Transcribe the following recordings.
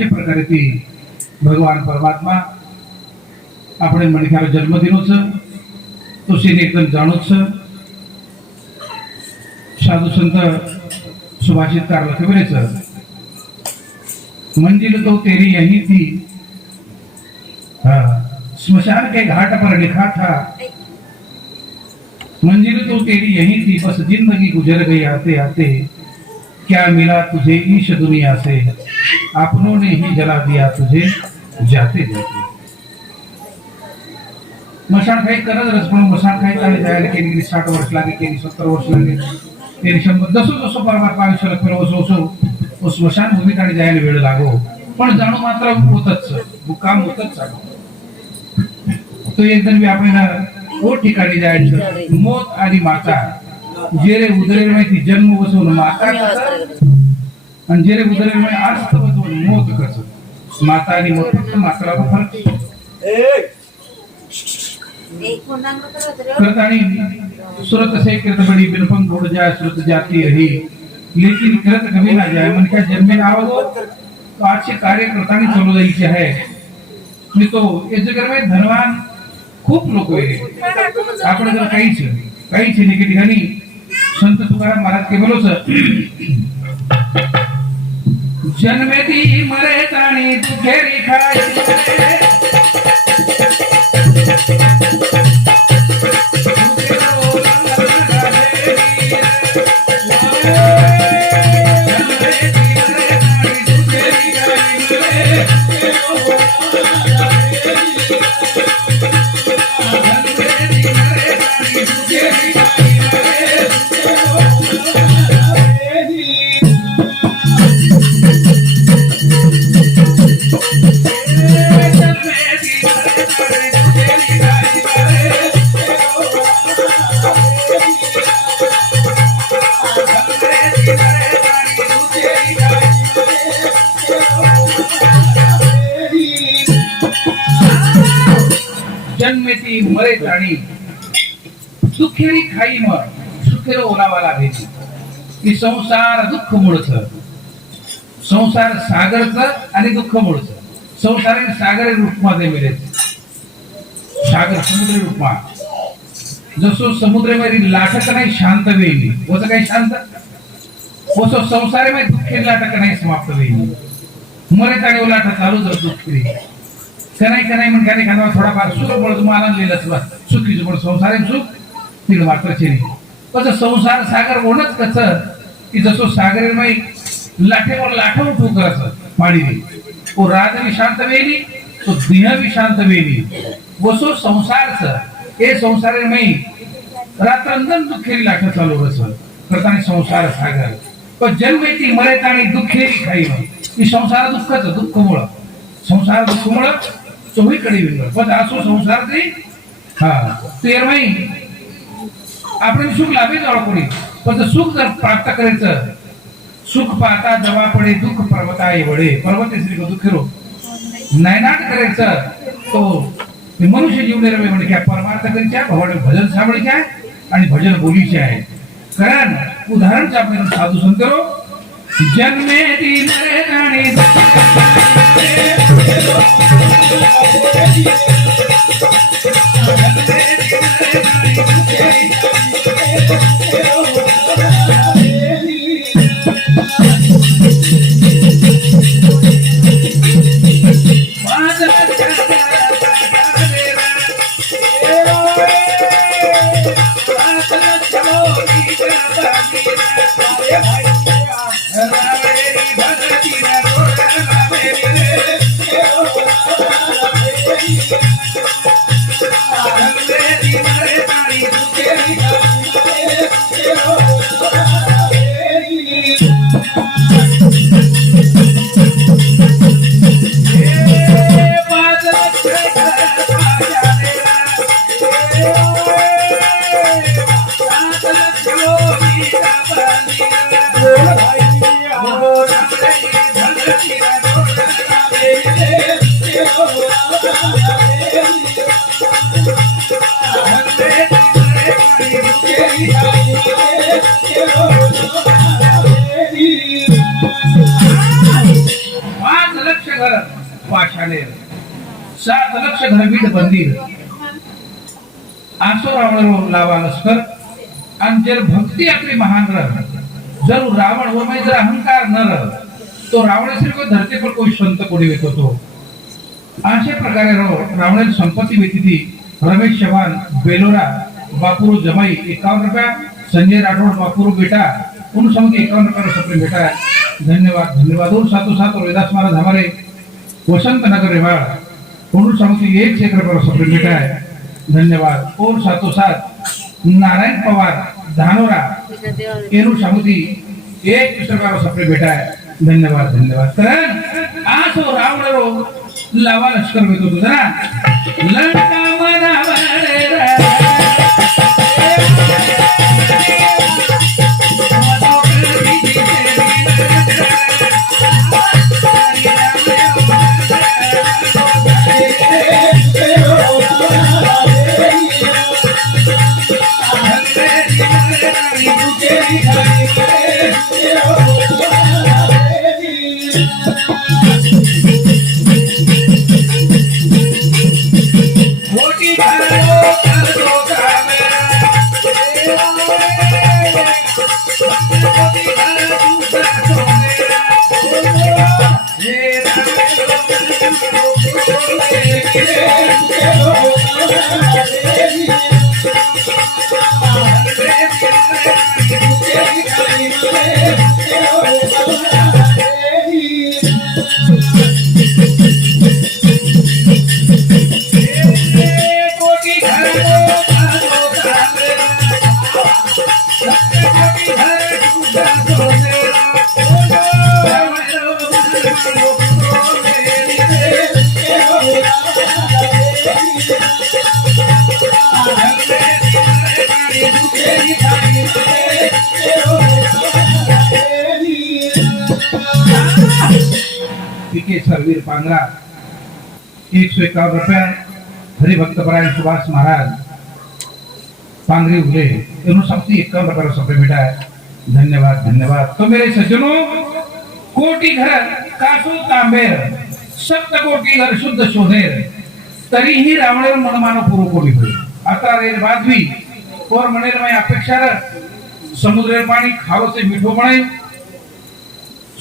अशा प्रकारे ती भगवान परमात्मा આપણે મણિખારો જન્મદિનો છે તો શેને એકદમ જાણો છે સાધુ સંત सुभाषितकार लखबरे सर मंजिल तो तेरी यही थी, स्मशान के घाट पर लिखा था मंजिल तो तेरी यही थी, बस जिंदगी गुजर गई आते आते, क्या मिला तुझे ईश दुनिया से, अपनों ने ही जला दिया तुझे जाते जाते। मशान खाई करत रस पण मशान खाई चाले जायला केली 60 वर्ष लागे, केली 70 वर्ष लागे, तेरी 100 जसो जसो परमात्मा आयुष्याला फिरवसो उसो स्मशान भूमीत आणि जायला वेळ लागो, पण जाणू मात्र होतच मुक्काम होतच चालू। तो एक दिन आपल्याला ओ ठिकाणी जायचं मोत आणि माता जेरे उदरे माहिती जन्म बसवून माता आणि जेरे उदरे माहिती आस्त बसवून मोत कसं माता आणि मोत फक्त मात्राचा फरक करतानी सुरत से कृत बड़ी बिनपंग उड़ जाए सुरत जाती रही, लेकिन कृत कभी ना जाए मन क्या जन्मे ना हो। तो आज से कार्य करतानी चलो जायचे आहे। मी तो या जगात में धनवान खूप लोक आहे, आपण जर काहीच नाही की ठिकाणी संत तुकाराम महाराज के बोलो सर जन्मे ती मरे ताणी दुखेरी खाय जन्मेती मरे ताणी दुखेरी खाई मर सुखेरो ओलावाला भेटी। ही संसार दुःख मूळचं, संसार सागरचं आणि दुःख मूळचं। संसार आणि सागर रूपमध्ये मिळेल, सागर समुद्र रूपमा जसो समुद्रामध्ये लाटक नाही शांत वेली होतं काही शांत वसो संसारामध्ये दुःखी लाटक नाही समाप्त वेली मरे ताणी ओलाटा चालू जर दुःखी कनाई मन कने खाना थोड़ा बार सुख बोल तुम आनंद ले लस बस सुखी जो बोल संसार में सुख तिल मात्र छेनी बस संसार सागर होणच कसं की जसो सागर में लाठेवर लाठो उठू करस पाणी नी ओ राज भी शांत वेली तो देह भी शांत वेली वसो संसारच हे संसार में रात्रंदन दुखेरी लाठ चालू रस करताना संसार सागर पण जन्मेती मरे ताणी दुखेरी खाई ही संसार दुःखच दुःख मूळ संसार दुःख मूळ चोहीकडे विंगळ पण असो संसार ते तेरमही आपण सुख लाभे जाऊ कोणी पण सुख जर प्राप्त करायचं सुख पाहता जवा पडे दुःख पर्वताई वडे पर्वत श्री दुःख रो नयनाट करायचं तो मनुष्य जीवने रवे म्हणजे काय परमार्थ करायच्या भवन भजन साबळीचे आहे आणि भजन बोलीचे आहे। कारण उदाहरण आपण साधू संत रो जन्मे ती मरे ताणी कर वाशाने 7 लक्ष घरबीट बंदीर आसो रावण लावा लष्कर आणि जर भक्ती आपली महान रह जर रावण वो में जर अहंकार न रह तो रावण सिर्फ धरती पर कोई संत कोणी येतो तो अशा प्रकारे रावण संपत्ती वेती थी रमेश चव्हाण बेलोरा बापुरु जमाई 51 रुपया संजय राठौड़ बापुरु बेटा उन सबके 51 रुपया सबके बेटा है धन्यवाद धन्यवाद और साथों साथ रोहिदास महाराज हमारे वसंत नगर रेवाड़ उन सबके 1 रुपया सबके बेटा है धन्यवाद और साथों साथ नारायण पवार धानोरा एनु समुदी 1 रुपया सबके बेटा है धन्यवाद धन्यवाद कारण आसो रावणरो लावा लष्कर में तो जरा लड़का मनावरे वीर पांगरा 151 रुपया हरिभक्त परायण सुभाष महाराज पांगरी उगले इन्होंने सबसे 51 रुपया सबसे बेटा है धन्यवाद धन्यवाद। तो मेरे सज्जनों कोटि घर कासू तांबेर सप्त कोटि घर शुद्ध शोधेर तरीही रावणेर मनमानो पूर्व कोणी होईल आता रेल बाजवी और मनेर में अपेक्षा समुद्र पाणी खारो से मीठो बने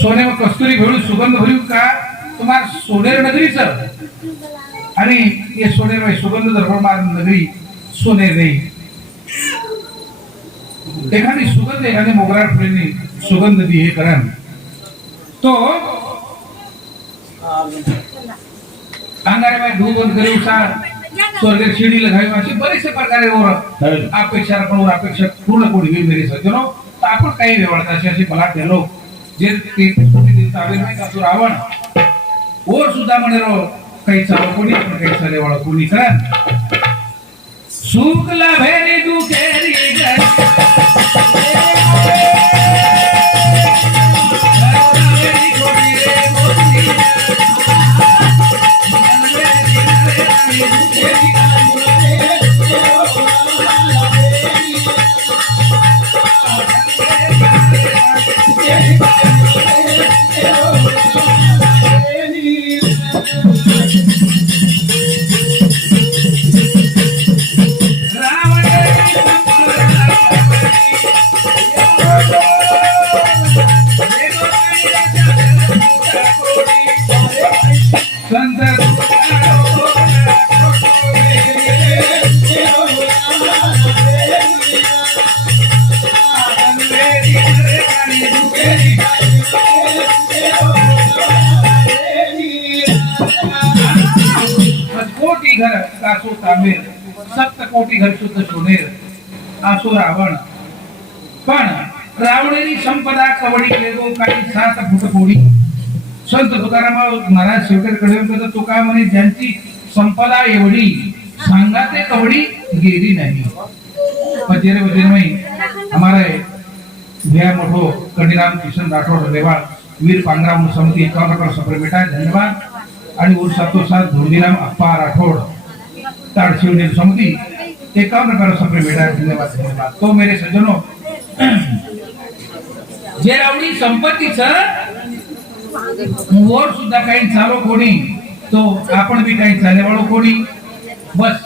सोने में कस्तूरी भेळून सुगंध भरून का तुम्हार सोनेर नगरी सर आणि ये सोनेर में सुगंध दरबार नगरी सोनेर नहीं एखादी सुगंध एखादी मोगरा फुलेनी सुगंध दी हे करण तो अंगारे में ढूबन करी उसा स्वर्ग शिडी लगाई असे बरेचसे प्रकारे और अपेक्षा पण अपेक्षा पूर्ण कोणी होईल मेरे सज्जनो तर आपण काही वेळा असे मला ठेलो जे 33 कोटी दिन ताबेर में का रावण और सुद्धा म्हणे रो काही चालू कोणी पण काही चाले वाला कोणी करण सुख लाभेरी दुखेरी घर कासो तांबेर सप्त कोटी घर शुद्ध सोनेर आसो रावण पण रावणेरी संपदा कवडी केलो काही 7 फूट कोडी संत तुकाराम महाराज शेवटकडे म्हणतात तुका म्हणे ज्यांची संपदा एवढी सांगा ते कवडी गेली नाही वजेरे वजेरे में हमारे भैया मोठो कंडीराम किशन राठौड़ रेवाड़ वीर पांगराम समिति 51 रुपया सबरे बेटा धन्यवाद आणि और साथों साथ धोंडीराम अप्पा राठौड़ ताड़शिवनी समिति 51 रुपया सबरे बेटा धन्यवाद धन्यवाद। तो मेरे सज्जनों जे रावणी संपत्तीचं वर सुद्धा काही चालो कोणी तो आपण भी काही चालेवाळो कोणी बस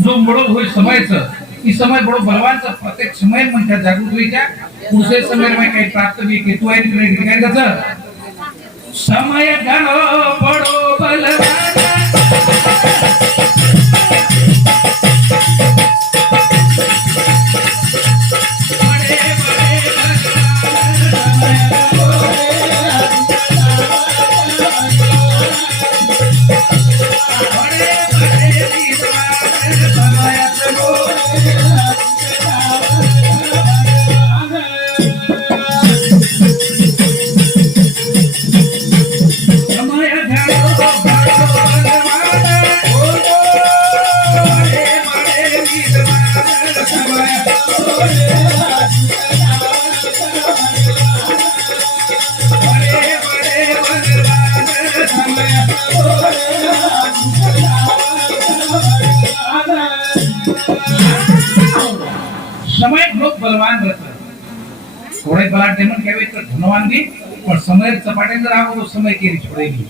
जो बड़ो होय समयचं की समय बड़ो बलवानचं प्रत्येक समय म्हणतात जागृत व्हायच्या पुढचे समय में काही प्राप्त भी की तू आहे तिकडे काय कसं समय घणो बड़ो बलवान समय लोग बलवान रहता थोड़े बलाट डेमन कहवे तो धनवान भी पर समय सपाटे जर आवो तो समय केरी छोड़ेगी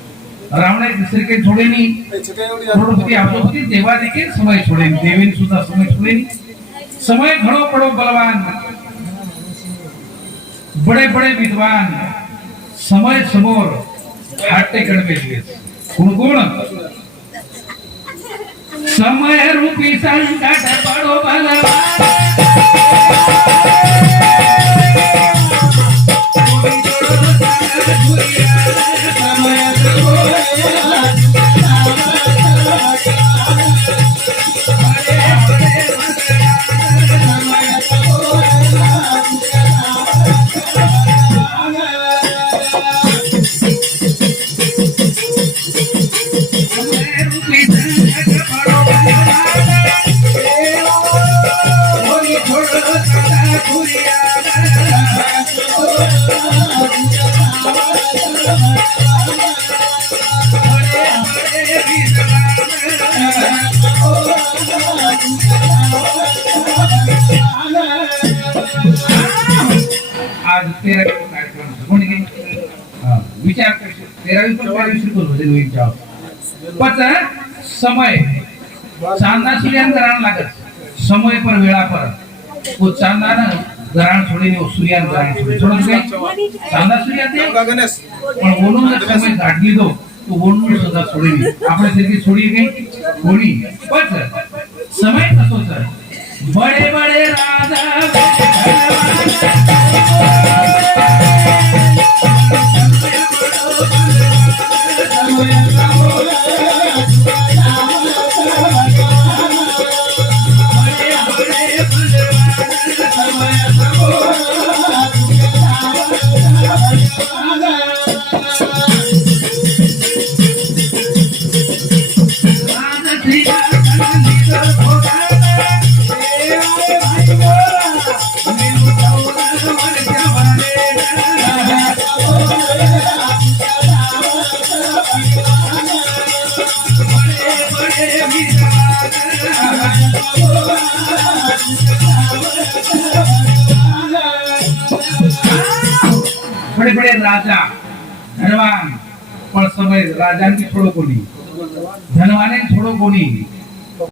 रावणे दुसरे के छोड़े नहीं करोड़पति आपोपति देवा देके समय छोड़े नहीं देवेनी सुधा समय छोड़े नहीं समय घणो पड़ो बलवान बड़े बड़े विद्वान समय समोर हाटे कड़वे लिए गुण गुण समय रूपी संकट पड़ो बलवान आज 13 कार्यक्रम कोणी विचार करते 13 पण विषय बोलू दे एक जॉब पच समय चांदा सूर्यान ग्रहण लागत समय पर वेळा पर वो चांदा ना ग्रहण छोड़ी वो सूर्यान ग्रहण छोड़ गई चांदा सूर्य ते गगनेश पण बोलून जर समय गाडली दो तो बोलून सुद्धा छोड़ी आपले सिरकी छोड़ी गई कोणी पच समय कसो सर बड़े बड़े राजा बड़े बड़े राजा धनवान पर समय राजा की छोड़ो कोनी धनवाने छोड़ो कोनी